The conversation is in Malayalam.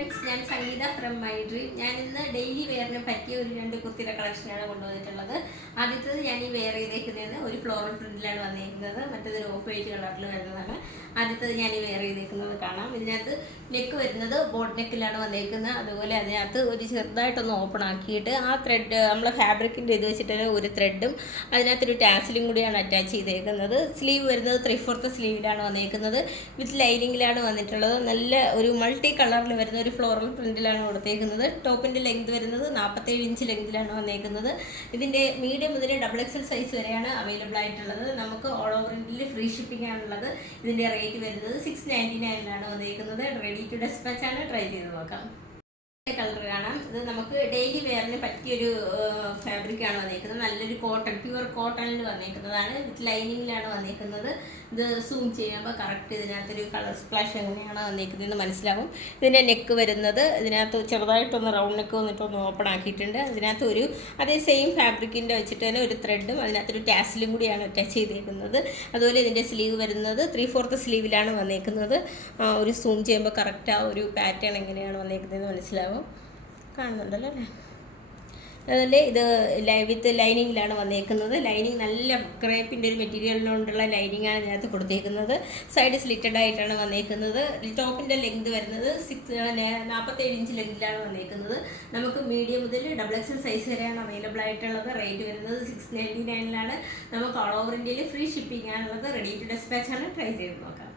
ഫ്രണ്ട്സ്, ഞാൻ സംഗീത ഫ്രം മൈ ഡ്രീം. ഞാൻ ഇന്ന് ഡെയിലി വെയറിന് പറ്റിയ ഒരു 2 കുർത്തിയുടെ കളക്ഷനാണ് കൊണ്ടുവന്നിട്ടുള്ളത്. ആദ്യത്തേത് ഞാൻ ഈ വെയർ ചെയ്തേക്കുന്നതിന് ഒരു ഫ്ലോറൽ പ്രിന്റിലാണ് വന്നിരിക്കുന്നത്, മറ്റേതൊരു ഓഫ് വൈറ്റ് കളറിൽ വരുന്നതാണ്. ആദ്യത്തേത് ഞാൻ ഈ വെയർ ചെയ്തേക്കുന്നത് കാണാം. ഇതിനകത്ത് നെക്ക് വരുന്നത് ബോട്ട് നെക്കിലാണ് വന്നിരിക്കുന്നത്. അതുപോലെ അതിനകത്ത് ഒരു ചെറുതായിട്ടൊന്ന് ഓപ്പൺ ആക്കിയിട്ട് ആ ത്രെഡ് നമ്മളെ ഫാബ്രിക്കിൻ്റെ ഇത് വെച്ചിട്ട് ഒരു ത്രെഡും അതിനകത്തൊരു ടാസിലും കൂടിയാണ് അറ്റാച്ച് ചെയ്തേക്കുന്നത്. സ്ലീവ് വരുന്നത് 3/4 സ്ലീവിലാണ് വന്നിരിക്കുന്നത്. വിത്ത് ലൈനിങ്ങിലാണ് വന്നിട്ടുള്ളത്. നല്ല ഒരു മൾട്ടി കളറിൽ വരുന്ന ഒരു ഫ്ലോറൽ പ്രിന്റിലാണ് കൊടുത്തേക്കുന്നത്. ടോപ്പിൻ്റെ ലെങ്ത് വരുന്നത് 47 ഇഞ്ച് ലെങ്തിലാണ് വന്നേക്കുന്നത്. ഇതിൻ്റെ മീഡിയം മുതൽ XXL സൈസ് വരെയാണ് അവൈലബിൾ ആയിട്ടുള്ളത്. നമുക്ക് ഓൾ ഓവർ ഇന്ത്യയിൽ ഫ്രീ ഷിപ്പിംഗ് ആണുള്ളത്. ഇതിൻ്റെ റേറ്റ് വരുന്നത് 699 വന്നേക്കുന്നത്. റെഡി ടു ഡെസ്പാച്ച് ആണ്. ട്രൈ ചെയ്ത് നോക്കാം. കളർ കാണാം. ഇത് നമുക്ക് ഡെയിലി വെയറിന് പറ്റിയൊരു ഫാബ്രിക്കാണ് വന്നേക്കുന്നത്. നല്ലൊരു കോട്ടൺ, പ്യുവർ കോട്ടണിൽ വന്നേക്കുന്നതാണ്. വിത്ത് ലൈനിങ്ങിലാണ് വന്നേക്കുന്നത്. ഇത് സൂം ചെയ്യുമ്പോൾ കറക്റ്റ് ഇതിനകത്തൊരു കളർ സ്പ്ലാഷ് എങ്ങനെയാണ് വന്നേക്കുന്നതെന്ന് മനസ്സിലാവും. ഇതിൻ്റെ നെക്ക് വരുന്നത് ഇതിനകത്ത് ചെറുതായിട്ടൊന്ന് റൗണ്ട് നെക്ക് വന്നിട്ടൊന്ന് ഓപ്പൺ ആക്കിയിട്ടുണ്ട്. അതിനകത്ത് ഒരു അതേ സെയിം ഫാബ്രിക്കിൻ്റെ വെച്ചിട്ട് തന്നെ ഒരു ത്രെഡും അതിനകത്തൊരു ടാസിലും കൂടിയാണ് അറ്റാച്ച് ചെയ്തേക്കുന്നത്. അതുപോലെ ഇതിൻ്റെ സ്ലീവ് വരുന്നത് 3/4 സ്ലീവിലാണ് വന്നേക്കുന്നത്. ഒരു സൂം ചെയ്യുമ്പോൾ കറക്റ്റ് ആ ഒരു പാറ്റേൺ എങ്ങനെയാണ് വന്നേക്കുന്നതെന്ന് മനസ്സിലാവും. കാണുന്നുണ്ടല്ലോ അല്ലേ? അതുപോലെ ഇത് വിത്ത് ലൈനിങ്ങിലാണ് വന്നേക്കുന്നത്. ലൈനിങ് നല്ല ക്രേപ്പിൻ്റെ ഒരു മെറ്റീരിയലിനോണ്ടുള്ള ലൈനിങ്ങാണ് ഇതിനകത്ത് കൊടുത്തേക്കുന്നത്. സൈഡ് സ്ലിറ്റഡ് ആയിട്ടാണ് വന്നേക്കുന്നത്. ടോപ്പിൻ്റെ ലെങ്ത് വരുന്നത് 47 ഇഞ്ച് ലെങ്തിലാണ് വന്നേക്കുന്നത്. നമുക്ക് മീഡിയം മുതൽ XXL സൈസ് വരെയാണ് അവൈലബിൾ ആയിട്ടുള്ളത്. റേറ്റ് വരുന്നത് 699 നമുക്ക് ഓൾ ഓവർ ഇന്ത്യയിൽ ഫ്രീ ഷിപ്പിംഗ് ആണുള്ളത്. റെഡി ടു ഡെസ്പാച്ച് ആണ്. ട്രൈ ചെയ്ത് നോക്കാം.